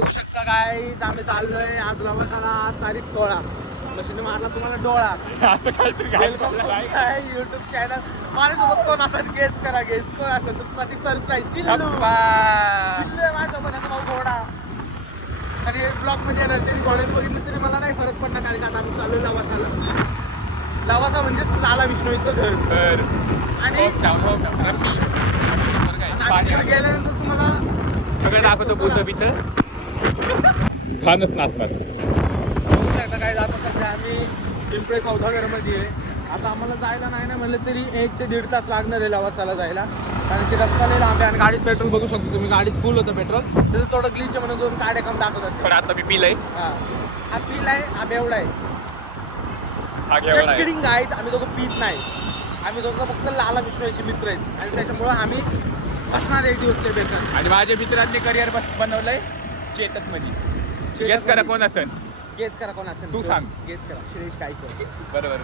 बघू शकता काय आम्ही चाललोय आज रवासाला तारीख 16 मशीन मारला तुम्हाला डोळा युट्यूब चॅनल माझ्यासोबत कोण असेल गेच करा गेच कोण असेल तुमच्यासाठी सरप्राईज चिल्लू माझ्यासोबत आता भाऊ घोडा आणि ब्लॉग मध्ये येणार तरी घोड्यात बघितलं तरी मला नाही फरक पडणार कारण आता आम्ही चाललोय लवासाला. लवासा म्हणजेच लाला विष्णूचं घर आणि गेल्यानंतर तुम्हाला सगळं दाखवतो बुद्ध बिद्ध खानच नाचणार. बघू शकता काय जात सध्या आम्ही पिंपळे सौदागरमध्ये आहे. आता आम्हाला जायला नाही ना म्हणलं तरी 1 ते 1.5 तास लागणार आहे लवासाला जायला कारण की रस्ता लई लांब आहे आणि गाडीत पेट्रोल बघू शकतो तुम्ही गाडीत फुल होतं पेट्रोल त्याचं थोडं ग्लिच म्हणून 2 गाड्या कम दाखवतात. पण आता मी पिलंय हा पिल आहे हा बेवडा आहे. जस्ट किडिंग गाईज आम्ही दोघं पीत नाही आम्ही दोघं फक्त लाला विष्णूचे मित्र आहेत आणि त्याच्यामुळं आम्ही असणार एक दिवस ते बेकार. आणि माझ्या मित्रांनी करिअर बनवलंय चेतक मध्ये. गेस करा कोण असेल. गेस करा कोण असेल तू सांग. गेस करा शिरेश कायकर. बरोबर.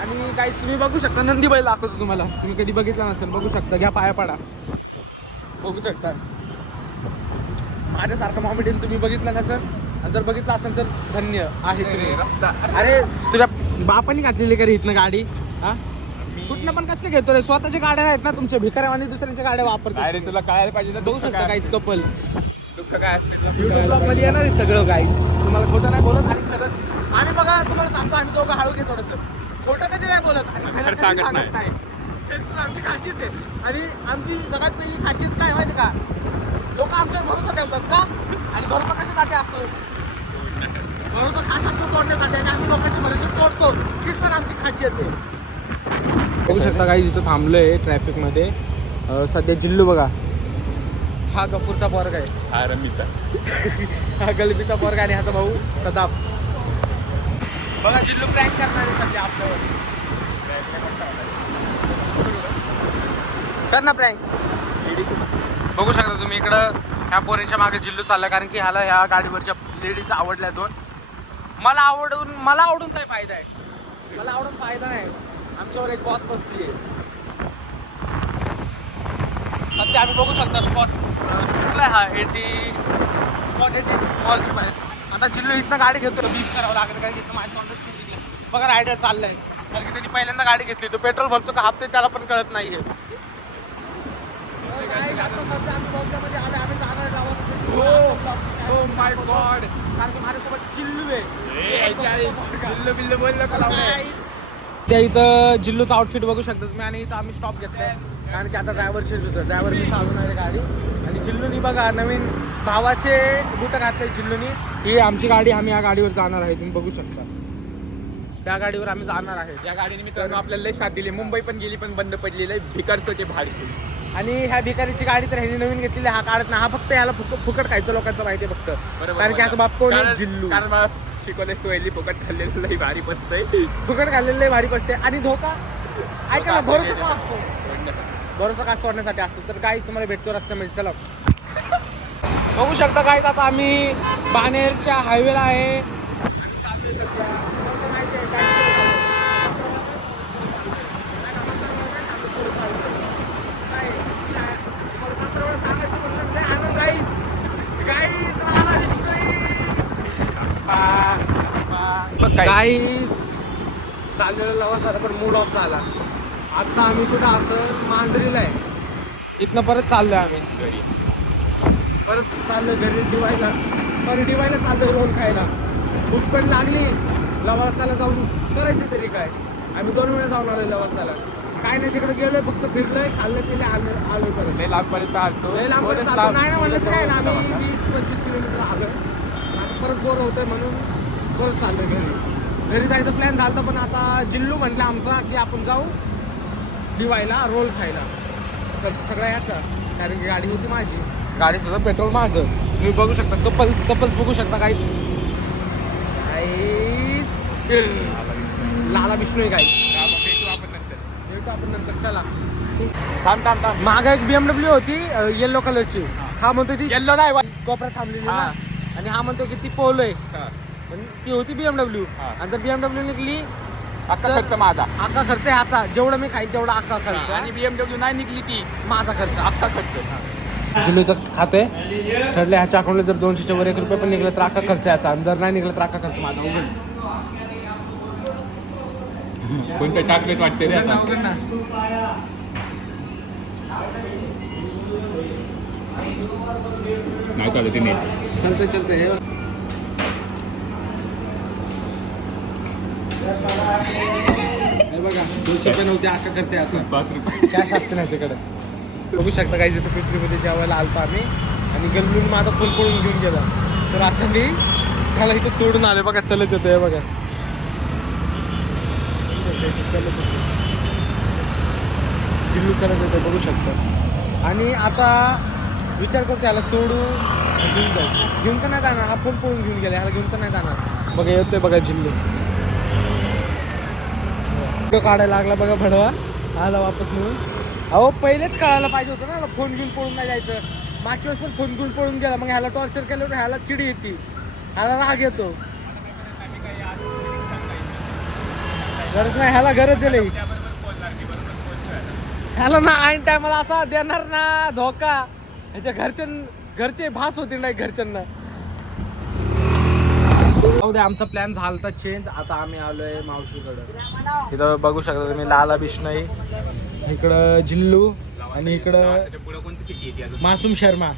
आणि काही तुम्ही बघू शकता नंदी बैल दाखवतो तुम्हाला तुम्ही कधी बघितला नसेल बघू शकता घ्या पाया पडा बघू शकता माझ्यासारखं मॉमेडियन तुम्ही बघितलं नसेल आणि जर बघितलं असेल तर धन्य आहे तुम्ही. अरे तुझ्या बापानी घातलेली का रे इथनं गाडी हा कुठनं पण कसं काय घेतो रे स्वतःच्या गाड्या आहेत ना तुमच्या भिकाऱ्या आणि दुसऱ्यांच्या गाड्या वापरतात. अरे तुला काय पाहिजे बघू शकता काहीच कपल दुःख काय ब्लॉग मध्ये येणार आहे सगळं काही तुम्हाला खोटं नाही बोलत आणि खरंच आणि बघा तुम्हाला सांगतो आम्ही दोघं हळू घेतो थोडंसं खोटं कधी नाही बोलत आणि खरं कधी सांगत नाही. तेच तर आमची खासियत आहे आणि आमची सगळ्यात पहिली खासियत काय माहिती का लोक आमच्यावर भरोसा ठेवतात का आणि भरोसा कशासाठी असतो भरोसा खास असतो तोडण्यासाठी आणि आम्ही लोकांचे भरोसे तोडतो तीच तर आमची खासियत आहे. बघू शकता काही इथं थांबलोय ट्रॅफिक मध्ये सध्या जिल्लू बघा हा गफूरचा पोरग आहे हा रमीचा हा गलबीचा पोरगा आणि ह्याचा भाऊ सदाब. बघा जिल्लू प्रँक करणार आहे सध्या आपल्यावर कर ना प्रँक. बघू शकता तुम्ही इकडं ह्या पोरीच्या मागे जिल्लू चालला कारण की ह्याला ह्या गाडीवरच्या लेडीज आवडल्या 2. मला आवडून काय फायदा आहे मला आवडून फायदा नाही आमच्यावर एक बॉस बसली आहे सध्या आम्ही बघू शकता स्पॉट कुठला हा 80 स्पॉट 80 मॉलची बाहेर. आता जिल्लू इथनं गाडी घेतो बीप करावं लागेल कारण की इथं माझ्या कॉन्टॅक्ट शिकले बघा रायडर चाललाय कारण की त्यांनी पहिल्यांदा गाडी घेतली तो पेट्रोल भरतो का हप्ते त्याला पण कळत नाहीये. सध्या आम्ही बॉम्बमध्ये आले आम्ही जाणार माय गॉड कारण की माझ्यासोबत जिल्लू आहे बिल्लू बोललं का त्या इथं जिल्लूचं आउटफिट बघू शकता तुम्ही आणि इथं आम्ही स्टॉप घेतलाय कारण की आता ड्रायव्हर चेंज होतं ड्रायव्हर मी चालवणार आहे गाडी आणि जिल्लूनी बघा नवीन भावाचे बुटं घातले जिल्लूनी. ही आमची गाडी आम्ही या गाडीवर जाणार आहे तुम्ही बघू शकता त्या गाडीवर आम्ही जाणार आहे. या गाडीने मित्रांनो आपल्याला लई साथ दिली. मुंबई पण गेली पण बंद पडलेलं आहे भिकारचं ते भाडे आणि ह्या भिकारीची गाडी तर ह्याने नवीन घेतलेली हा काढत नाही हा फक्त ह्याला फुकट खायचं लोकांचं माहिती आहे फक्त कारण की ह्याचा बाप कोण आहे जिल्लू कारण मला शिकवले सोयली फुकट खाल्लेलं लई भारी बसतंय फुकट खाल्लेलं भारी बसते आणि धोका ऐका ना भरोसा का असतो भरोसा का तोडण्यासाठी असतो तर काही तुम्हाला भेटतो रस्त्यामध्ये चला बघू शकता काय आता आम्ही बाणेरच्या हायवेला आहे. काही चाललेलं लवासाला पण मूड ऑफ झाला. आता आम्ही कुठं असं मांजरीला आहे इथनं परत चाललोय आम्ही घरी परत चाललोय घरी डिवायला चाललोय रोल खायला. भूक पण लागली लवासाला जाऊन करायचं तरी काय आम्ही 2 वेळा जाऊन आलोय लवासाला काय नाही तिकडे गेलोय फक्त फिरलोय खाल्लं केलं आलोय परत लई लांबपर्यंत आलतो लई लांबपर्यंत आलो नाही ना म्हणलं तर काय ना आम्ही 20-25 किलोमीटर आलोय आता परत बोर होतोय म्हणून परत चाललोय घरी जायचं प्लॅन झालं पण आता जिल्लू म्हटलं आमचा की आपण जाऊ डिवायला रोल खायला तर सगळं याचा कारण की गाडी होती माझी गाडीत होतं पेट्रोल माझं तुम्ही बघू शकता कपल्स बघू शकता काहीच लाला विष्णू आहे काही भेटू आपण नंतर चला थांब मागं एक BMW होती येल्लो कलरची हा म्हणतो ती येल्लो नाही कोपऱ्यात थांबलेली ना आणि हा म्हणतो की ती पोलोय पण ती होती BMW आणि जर BMW निघली अख्खा खर्च माझा अख्खा खर्च ह्याचा जेवढं मी खाईन तेवढा अख्खा खर्च आणि BMW नाही निघली ती माझा खर्च अख्खा खर्च जिल्लू इथं खाते ठरले ह्याच्या अकाउंटला जर 200च्या वर 1 रुपये पण निघलं तर अख्खा खर्च याचा आणि जर नाही निघलं तर अख्खा खर्च माझा उघड कोणतं टाकलेत वाटते रे आता उघड ना नाही चालत नाही चलते हे बघा 200 रुपये नव्हते अख्खा खर्च याचा 5 रुपये कॅश असते त्याच्याकडे बघू शकता काही तिथं पिंपरीमध्ये जेवायला आलतो आम्ही आणि गल्लून माझा फोन पळून घेऊन गेला तर आता मी त्याला इथं सोडून आले बघा चलत येतो हे बघा जिल्लू करत येतो बघू शकता आणि आता विचार करतो ह्याला सोडू घेऊन जाऊ घेऊन तर नाही जाणार हा फोन पळून घेऊन गेला ह्याला घेऊन तर नाही जाणार बघा येतोय बघा जिल्लू काढायला लागला बघा भडवा आला वापस म्हणून अहो पहिलेच कळायला पाहिजे होतं ना फोन घेऊन पळून नाही जायचं मागच्या वेळेस पण फोन घेऊन पळून गेला मग ह्याला टॉर्चर केल्यावर ह्याला चिडी येते ह्याला राग येतो गरज नाही ह्याला गरज आहे लई. ह्याला ना ऐन टायमाला असा देणार ना धोका ह्याच्या घरचे भास होतील नाही घरच्यांना दे आमचा प्लॅन झालता चेंज आता आम्ही आलोय मावशीकडं इथं बघू शकता तुम्ही लाला बिष्णई इकडं जिल्लू आणि इकडं पुढे कोणती सिटी येते मासूम शर्मा